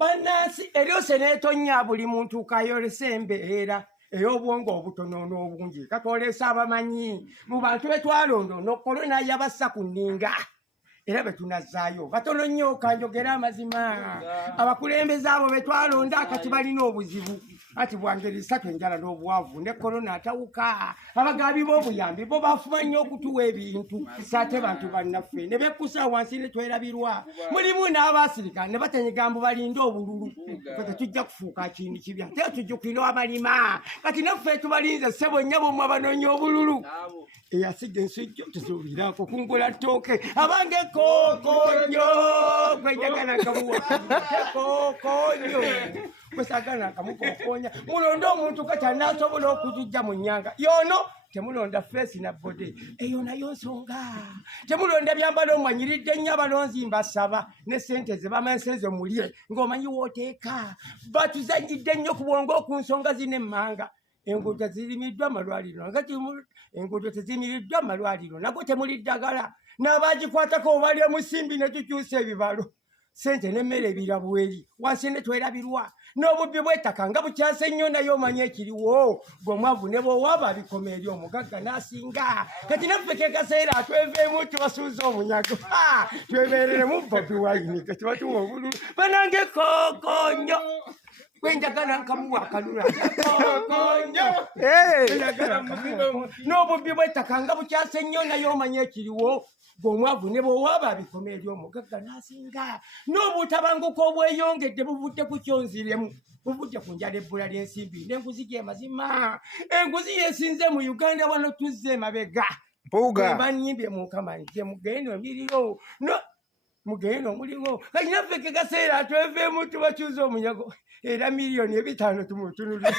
Banansi eryose neetonya buli muntu kayolesa embeera ey'obwongo obutono n'obungi katwolesa abamanyi mu bantu betwalondono kolona yabassa ku nninga era betunazaayo batono nnyo kanjogera amazima abakulembeze abo betwalonda kati balina obuzibu ati bwangeri ssatu enjala n'obwavu ne korona atawuka abagabi b'obuyambi bo bafuba nnyo okutuwa ebintu saate bantu bannaffe ne bekkusa wansi ne twerabirwa mulimu n'abaasirika ne batenyigambo balinde obululu fe tetujja kufuuka kintu kibya te tujjukirwa abalima kati naffe tubalinze ssebo nnya bomwe abanoonya obululu eyasijja ensujjo tuzuulirako kungula ttooke abange kokonyo kwejagala kabuwa kokonyo kwesagala kamukokonya mulonde omuntu kati anasobola okuzujja mu nnyanga yono temulonda feesi na bode eyo nayo nsonga temulonda byambalo mwanyiridde nnyo abalonzi mbasaba ne sente ze bamanseze mulye ng'omanyi wooteeka batuzanyidde nnyo ku bwongo ku nsonga zino emmanga enguudo zirimiddwa amalwaliro ngati enguudo tezirimiddwa amalwaliro nago temuli ddagala n'abaagikwatako obalya musimbi ne tukyusa ebibalo sente n'emmere ebirabweri wansi ne twerabirwa n'obubbi bw'ettaka nga bukyase nnyo naye omanye ekiriwo gomwavu ne bw'owaaba bikoma eri omugagga n'asinga kati naffe ke kaseera tweveemu tubasuuza omunyago twebeereremu bobi wayini kati batuwa obululu banange kokonyo kwenjagala nkamuwa akalula kokonyo n'obubbi bw'ettaka nga bukyase nnyo naye omanye ekiriwo gomwavu ne bw'owaaba bikoma eri omugagga n'asinga n'obutabanguko obweyongedde buvudde ku kyonziremu buvudde ku njala ebbula ly'ensimbi n'enguzi gy'emazima enguzi yeesinze mu uganda wano tuzze emabega banyimbye mu Mukama nti mugende omiriro mugende omuliro kati naffe ke kaseera tweveemu tubakyuza omunyago era miliyoni 5 tumutunulira